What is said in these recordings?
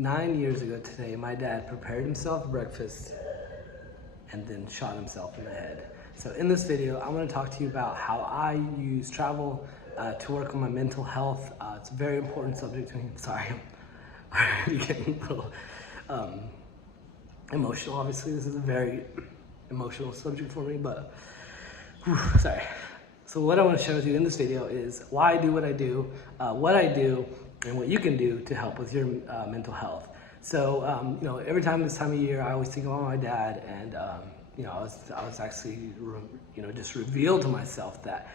9 years ago today, my dad prepared himself breakfast and then shot himself in the head. So in this video, I'm going to talk to you about how I use travel to work on my mental health. It's a very important subject to me. Sorry, I'm already getting a little emotional. Obviously, this is a very emotional subject for me, but sorry. So what I want to share with you in this video is why I do, what I do, and what you can do to help with your mental health. So, every time this time of year, I always think about my dad, and I was actually, just revealed to myself that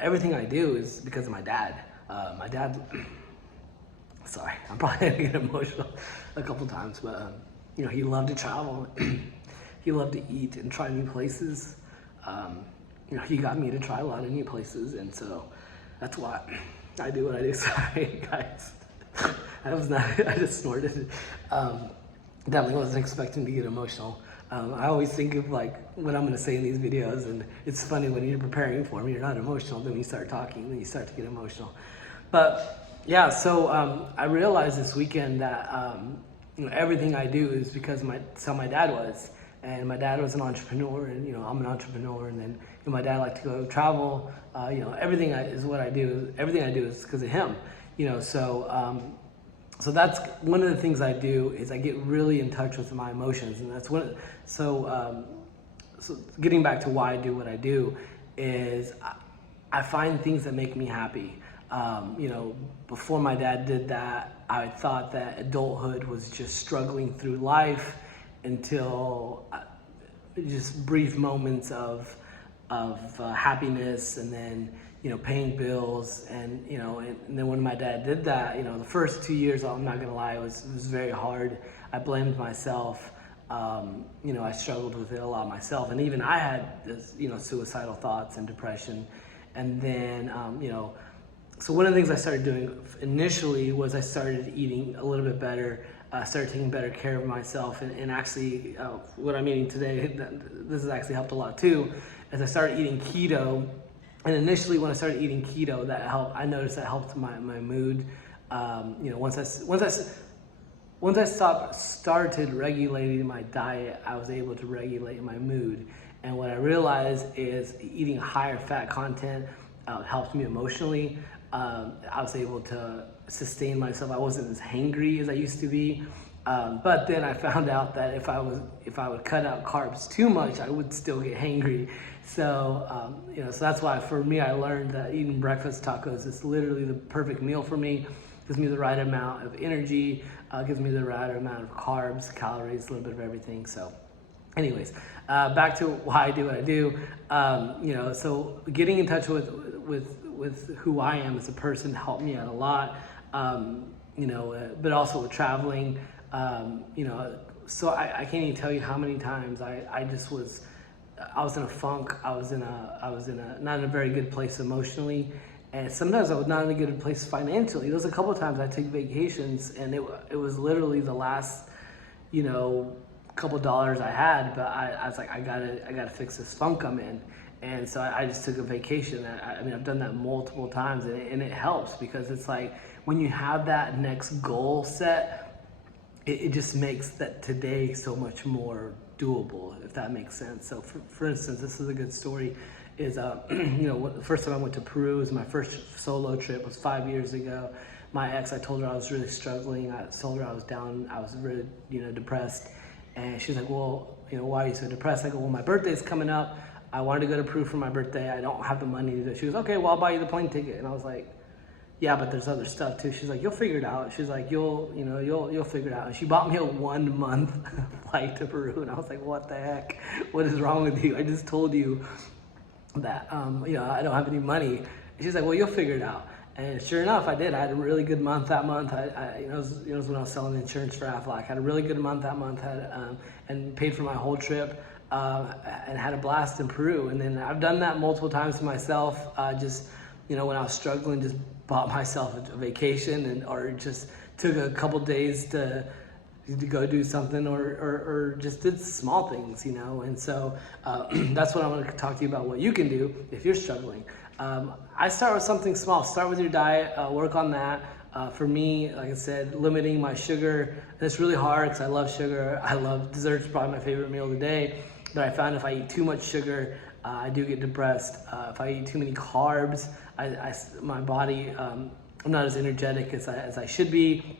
everything I do is because of my dad. My dad, sorry, I'm probably gonna get emotional a couple times, but he loved to travel. He loved to eat and try new places. He got me to try a lot of new places, and so that's why I do what I do. Sorry, guys. I just snorted. Definitely wasn't expecting to get emotional. I always think of like what I'm gonna say in these videos, and it's funny when you're preparing for them, you're not emotional, then you start talking, then you start to get emotional. But yeah, so I realized this weekend that everything I do is because my dad was. And my dad was an entrepreneur, and I'm an entrepreneur, and then my dad liked to go travel. Everything is what I do. Everything I do is because of him. So that's one of the things I do is I get really in touch with my emotions, and that's one. So getting back to why I do what I do is I find things that make me happy. Before my dad did that, I thought that adulthood was just struggling through life until just brief moments of happiness, and then paying bills, and then when my dad did that, the first 2 years, I'm not gonna lie, it was very hard. I blamed myself. I struggled with it a lot myself, and even I had this, suicidal thoughts and depression. And then so one of the things I started doing initially was I started eating a little bit better. Started taking better care of myself, and actually what I'm eating today, this has actually helped a lot too, as I started eating keto. And initially when I started eating keto, that helped. I noticed that helped my mood. Once I started regulating my diet, I was able to regulate my mood. And what I realized is eating higher fat content helped me emotionally. I was able to sustain myself. I wasn't as hangry as I used to be. But then I found out that if I would cut out carbs too much, I would still get hangry. So, so that's why for me, I learned that eating breakfast tacos is literally the perfect meal for me. Gives me the right amount of energy, gives me the right amount of carbs, calories, a little bit of everything. So anyways, back to why I do what I do. So getting in touch with who I am as a person helped me out a lot. But also with traveling, so I can't even tell you how many times I was in a funk. I was not in a very good place emotionally, and sometimes I was not in a good place financially. There was a couple of times I took vacations, and it was literally the last, couple dollars I had, but I was like, I gotta fix this funk I'm in. And so I just took a vacation. I've done that multiple times, and it helps, because it's like when you have that next goal set, it just makes that today so much more doable, if that makes sense. So for instance, this is a good story, is the first time I went to Peru was my first solo trip, was 5 years ago. My ex, I told her I was really struggling. I told her I was down, I was really depressed, and she's like, well, why are you so depressed? I go, well, my birthday's coming up. I wanted to go to Peru for my birthday. I don't have the money to do it. She goes, okay, well, I'll buy you the plane ticket. And I was like, yeah, but there's other stuff too. She's like, you'll figure it out. She's like, you'll figure it out. And she bought me a 1 month flight to Peru. And I was like, what the heck? What is wrong with you? I just told you that, I don't have any money. And she's like, well, you'll figure it out. And sure enough, I did. I had a really good month that month. It was when I was selling insurance for Aflac. I had a really good month that month, and paid for my whole trip. And had a blast in Peru. And then I've done that multiple times to myself. When I was struggling, just bought myself a vacation, or just took a couple days to go do something, or just did small things, And so that's what I want to talk to you about, what you can do if you're struggling. I start with something small. Start with your diet, work on that. For me, like I said, limiting my sugar, and it's really hard because I love sugar. I love desserts, probably my favorite meal of the day. But I found if I eat too much sugar, I do get depressed. If I eat too many carbs, my body, I'm not as energetic as I should be.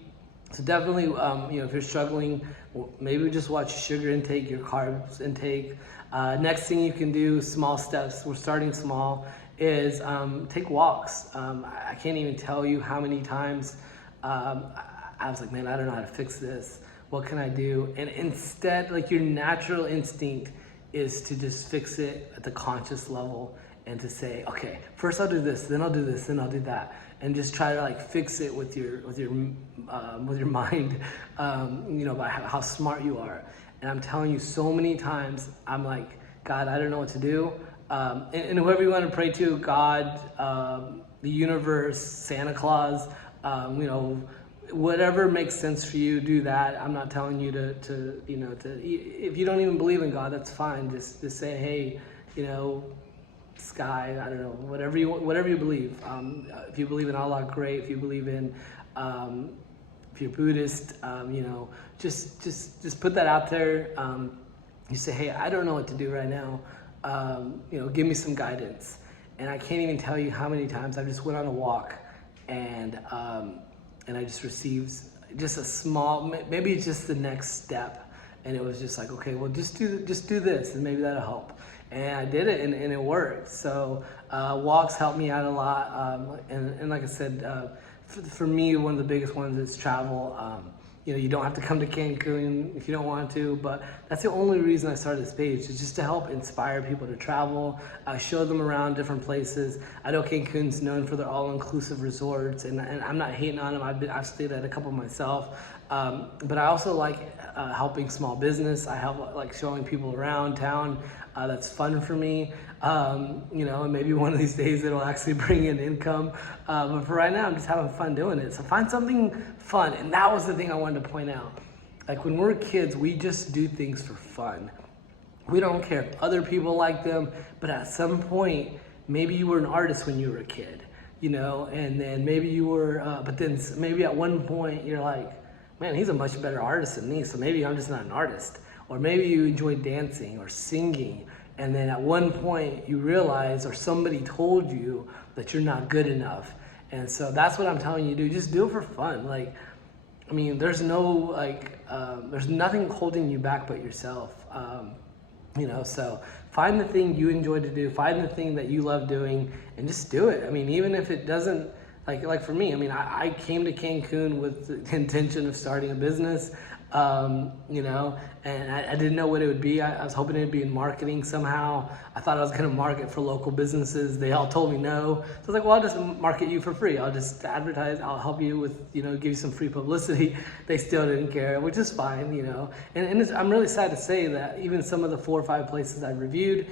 So definitely, if you're struggling, maybe just watch sugar intake, your carbs intake. Next thing you can do, small steps. We're starting small. Is take walks. I can't even tell you how many times I was like, man, I don't know how to fix this. What can I do? And instead, like your natural instinct is to just fix it at the conscious level and to say, okay, first I'll do this, then I'll do this, then I'll do that, and just try to like fix it with your mind, by how smart you are. And I'm telling you, so many times I'm like, God, I don't know what to do. And whoever you want to pray to, God, the universe, Santa Claus, whatever makes sense for you, do that. I'm not telling you to if you don't even believe in God, that's fine. Just say, hey, sky, I don't know, whatever you believe. If you believe in Allah, great. If you believe in, if you're Buddhist, just put that out there. You say, hey, I don't know what to do right now. Give me some guidance. And I can't even tell you how many times I just went on a walk and I just received just a small, maybe it's just the next step. And it was just like, okay, well, just do this and maybe that'll help. And I did it and it worked. So walks help me out a lot. And like I said, for me, one of the biggest ones is travel. You don't have to come to Cancun if you don't want to, but that's the only reason I started this page, is just to help inspire people to travel, show them around different places. I know Cancun's known for their all-inclusive resorts, and I'm not hating on them. I've stayed at a couple myself, but I also like helping small business. I help like showing people around town. That's fun for me, and maybe one of these days it'll actually bring in income. But for right now, I'm just having fun doing it. So find something fun. And that was the thing I wanted to point out. Like when we're kids, we just do things for fun. We don't care if other people like them, but at some point, maybe you were an artist when you were a kid, and then maybe you were, but then maybe at one point you're like, man, he's a much better artist than me, so maybe I'm just not an artist. Or maybe you enjoy dancing or singing, and then at one point you realize, or somebody told you that you're not good enough. And so that's what I'm telling you to do. Just do it for fun. There's there's nothing holding you back but yourself. So find the thing you enjoy to do, find the thing that you love doing, and just do it. Even if it doesn't, like for me, I came to Cancun with the intention of starting a business. And I didn't know what it would be. I was hoping it'd be in marketing somehow. I thought I was going to market for local businesses. They all told me no. So I was like, well, I'll just market you for free. I'll just advertise. I'll help you with, give you some free publicity. They still didn't care, which is fine, And I'm really sad to say that even some of the 4 or 5 places I reviewed,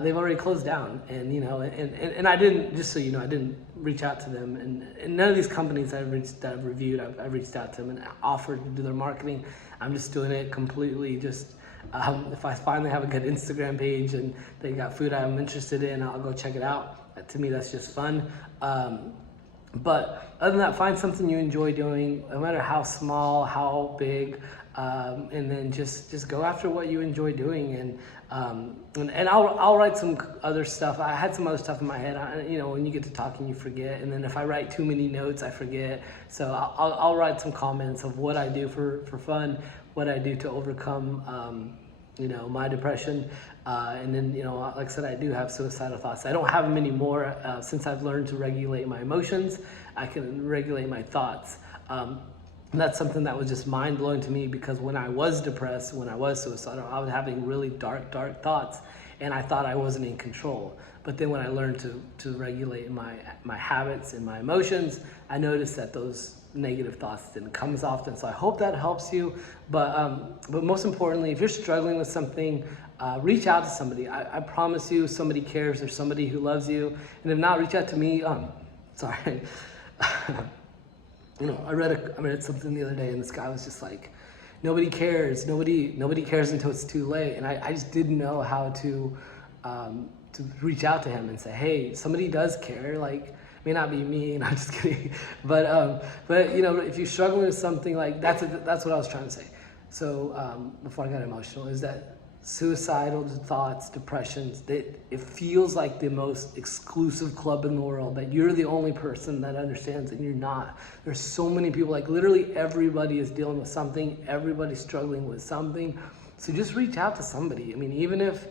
they've already closed down. And I didn't, just so you know, I didn't reach out to them. And none of these companies that I've reviewed, I've reached out to them and offered to do their marketing. I'm just doing it completely just, if I find they have a good Instagram page and they got food I'm interested in, I'll go check it out. To me, that's just fun. But other than that, find something you enjoy doing, no matter how small, how big, and then just go after what you enjoy doing. And I'll write some other stuff. I had some other stuff in my head. When you get to talking, you forget. And then if I write too many notes, I forget. So I'll write some comments of what I do for fun, what I do to overcome, my depression. And then, like I said, I do have suicidal thoughts. I don't have them anymore since I've learned to regulate my emotions. I can regulate my thoughts. And that's something that was just mind-blowing to me, because when I was depressed, when I was suicidal, I was having really dark thoughts, and I thought I wasn't in control. But then when I learned to regulate my habits and my emotions, I noticed that those negative thoughts didn't come as often. So I hope that helps you. But most importantly, if you're struggling with something, reach out to somebody. I promise you, somebody cares. There's somebody who loves you. And if not, reach out to me. Sorry. I read something the other day, and this guy was just like, nobody cares. Nobody cares until it's too late. And I just didn't know how to reach out to him and say, hey, somebody does care. may not be me, I'm just kidding. But you know, if you're struggling with something like that's what I was trying to say. So before I got emotional, is that suicidal thoughts, depressions, it feels like the most exclusive club in the world, that you're the only person that understands, and you're not. There's so many people, like literally everybody is dealing with something, everybody's struggling with something. So just reach out to somebody. I mean, even if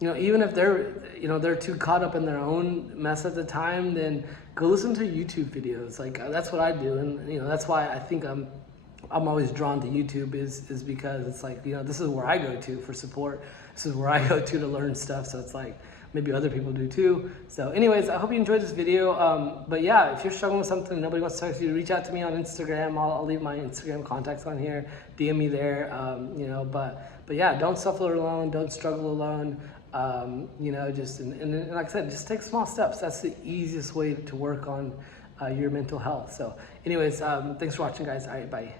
they're, you know, they're too caught up in their own mess at the time, then go listen to YouTube videos. Like that's what I do, and you know, that's why I think I'm always drawn to YouTube is because it's like, you know, this is where I go to for support. This is where I go to learn stuff. So it's like, maybe other people do too. So anyways, I hope you enjoyed this video. But yeah, if you're struggling with something, nobody wants to talk to you, reach out to me on Instagram. I'll leave my Instagram contacts on here. DM me there. You know, but yeah, don't suffer alone. Don't struggle alone. You know, just, and like I said, just take small steps. That's the easiest way to work on your mental health. So anyways, thanks for watching, guys. All right, bye.